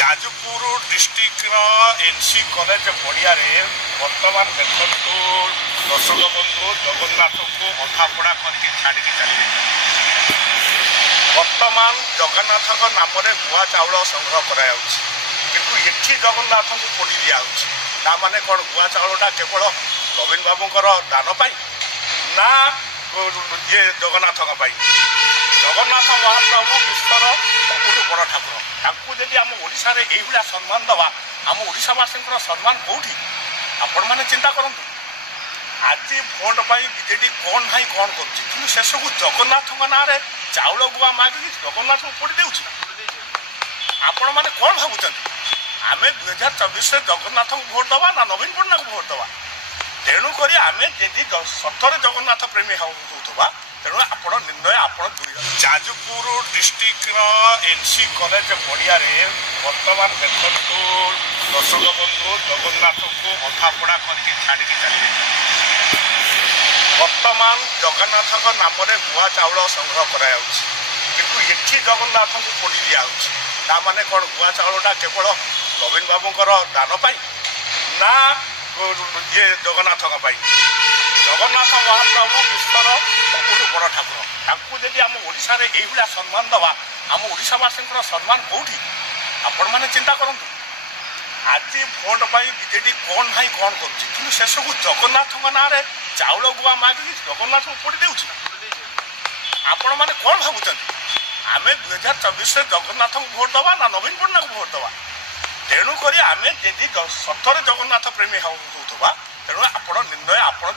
Jajpur ଡିଷ୍ଟ୍ରିକ୍ଟର NC college ପଡ଼ିଆରେ ବର୍ତ୍ତମାନ ଦେଖନ୍ତୁ ଦର୍ଶକ ବନ୍ଧୁ ଜଗନ୍ନାଥଙ୍କୁ ଅଧାପଡ଼ା କରିକି ଛାଡ଼ିକି ଚାଲିଲେ। ବର୍ତ୍ତମାନ ଜଗନ୍ନାଥଙ୍କ ନାମରେ ଗୁଆ ଚାଉଳ ସଂଗ୍ରହ କରାଯାଉଛି, କିନ୍ତୁ ଏଠି ଜଗନ୍ନାଥଙ୍କୁ ପୋଡ଼ି ଦିଆହେଉଛି। ତାମାନେ କ'ଣ ଗୁଆ ଚାଉଳଟା କେବଳ ନବୀନ ବାବୁଙ୍କର ଦାନ ପାଇଁ ନା ଜଗନ୍ନାଥଙ୍କ ପାଇଁ? ଜଗନ୍ନାଥ ମହାପ୍ରଭୁ ବିଶ୍ୱର ସବୁଠୁ ବଡ଼ ଠାକୁର, ତାଙ୍କୁ ଯଦି ଆମ ଓଡ଼ିଶାରେ ଏଇଭଳିଆ ସମ୍ମାନ ଦେବା, ଆମ ଓଡ଼ିଶାବାସୀଙ୍କର ସମ୍ମାନ କେଉଁଠି? ଆପଣମାନେ ଚିନ୍ତା କରନ୍ତୁ। ଆଜି ଭୋଟ ପାଇଁ ବିଜେଡି କ'ଣ ନାହିଁ କ'ଣ କରୁଛି, କିନ୍ତୁ ସେସବୁ ଜଗନ୍ନାଥଙ୍କ ନାଁରେ ଚାଉଳ ଗୁଆ ମାଗିକି ଜଗନ୍ନାଥଙ୍କୁ ପୋଡ଼ି ଦେଉଛି ନା? ଆପଣମାନେ କ'ଣ ଭାବୁଛନ୍ତି? ଆମେ 2024ରେ ଜଗନ୍ନାଥଙ୍କୁ ଭୋଟ ଦେବା ନା ନବୀନ ପଟ୍ଟନାୟକଙ୍କୁ ଭୋଟ ଦେବା? ତେଣୁକରି ଆମେ ଯଦି ସତରେ ଜଗନ୍ନାଥ ପ୍ରେମୀ ହେଉଥିବା, ତେଣୁ ଆପଣ ନିର୍ଣ୍ଣୟ ଆପଣ ଯାଜପୁର ଡିଷ୍ଟ୍ରିକ୍ଟର ଏନ୍ସି କଲେଜ ପଡ଼ିଆରେ ବର୍ତ୍ତମାନ ଦେଖନ୍ତୁ ଦର୍ଶକ ବନ୍ଧୁ ଜଗନ୍ନାଥଙ୍କୁ ଅଧାପଡ଼ା କରିକି ଛାଡ଼ିକି ଚାଲିଲେ। ବର୍ତ୍ତମାନ ଜଗନ୍ନାଥଙ୍କ ନାମରେ ଗୁଆ ଚାଉଳ ସଂଗ୍ରହ କରାଯାଉଛି, କିନ୍ତୁ ଏଠି ଜଗନ୍ନାଥଙ୍କୁ ପୋଡ଼ି ଦିଆହେଉଛି। ତାମାନେ କ'ଣ ଗୁଆ ଚାଉଳଟା କେବଳ ନବୀନ ବାବୁଙ୍କର ଦାନ ପାଇଁ ନା ଜଗନ୍ନାଥଙ୍କ ପାଇଁ? ଜଗନ୍ନାଥ ମହାପ୍ରଭୁ ବିଶ୍ୱର ସବୁଠୁ ବଡ଼ ଠାକୁର, ତାଙ୍କୁ ଯଦି ଆମ ଓଡ଼ିଶାରେ ଏଇଭଳିଆ ସମ୍ମାନ ଦେବା, ଆମ ଓଡ଼ିଶାବାସୀଙ୍କର ସମ୍ମାନ କେଉଁଠି? ଆପଣମାନେ ଚିନ୍ତା କରନ୍ତୁ। ଆଜି ଭୋଟ ପାଇଁ ବିଜେଡି କ'ଣ ନାହିଁ କ'ଣ କରୁଛି, କିନ୍ତୁ ସେସବୁ ଜଗନ୍ନାଥଙ୍କ ନାଁରେ ଚାଉଳ ଗୁଆ ମାଗିକି ଜଗନ୍ନାଥଙ୍କୁ ପୋଡ଼ି ଦେଉଛି ନା? ଆପଣମାନେ କ'ଣ ଭାବୁଛନ୍ତି? ଆମେ 2024ରେ ଜଗନ୍ନାଥଙ୍କୁ ଭୋଟ ଦେବା ନା ନବୀନ ପଟ୍ଟନାୟକଙ୍କୁ ଭୋଟ ଦେବା? ତେଣୁକରି ଆମେ ଯଦି ସତରେ ଜଗନ୍ନାଥ ପ୍ରେମୀ ହେଉଥିବା, ତେଣୁ ଆପଣ ନିର୍ଣ୍ଣୟ ଆପଣ